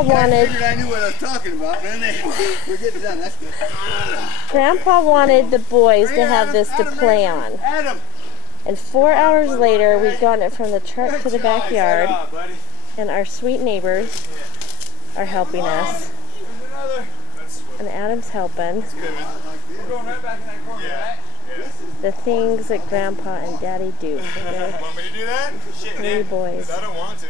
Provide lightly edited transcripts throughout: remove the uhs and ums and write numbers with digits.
I knew what I was talking about, man. We're getting done. That's good. Grandpa wanted the boys to have this to play on. Adam. And 4 hours later, we've gotten it from the truck to the backyard. And our sweet neighbors are helping us. And Adam's helping. We're going right back in that corner, right? The things that Grandpa and Daddy do for their Want me to do that? Shit, 3 boys. I don't want to.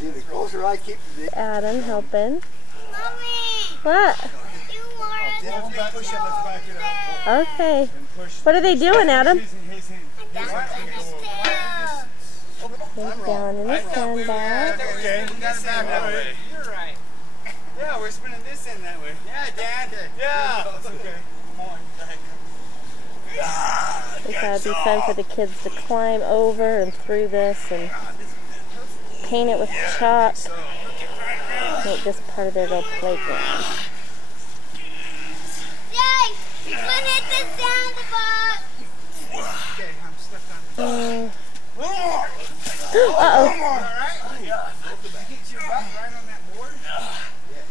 The closer I keep to the Adam helping. Mommy! What? You wanted Push it, let's back it up. Okay. What are they doing, Adam? He's He's down in the sandbox. Okay. That's that way. You're right. Yeah, we're spinning this in that way. Yeah, Dad. Yeah. It's okay. Come on. We thought it'd be fun for the kids to climb over and through this and paint it with chalk. Make this part of their little playground. Yay! He's gonna hit the sandbox! Okay, I'm stuck on. Uh-oh. Alright? Yeah. You get your butt right on that board? Yes.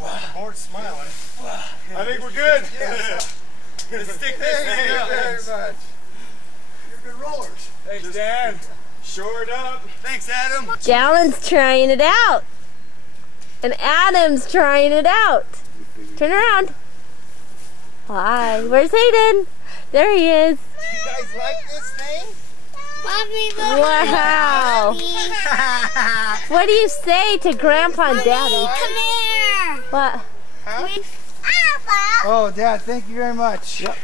Wow. The board's smiling. I think we're good. Let's stick this thing up. very much. You're good rollers. Thanks, Dan. Shored up. Thanks, Adam. Dallin's trying it out. And Adam's trying it out. Turn around. Hi. Where's Hayden? There he is. You guys like this thing? Mommy, Wow. What do you say to Grandpa and Daddy? come here! What? Huh? Abba! Oh, Dad, thank you very much. Yep.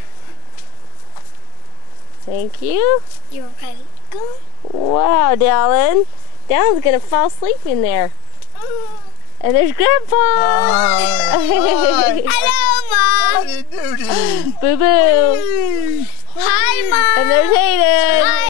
Thank you. You're ready to go? Wow, Dallin. Dallin's gonna fall asleep in there. And there's Grandpa. Hello, Mom! Howdy doody. Boo boo. Hi, Mom! And there's Hayden. Hi.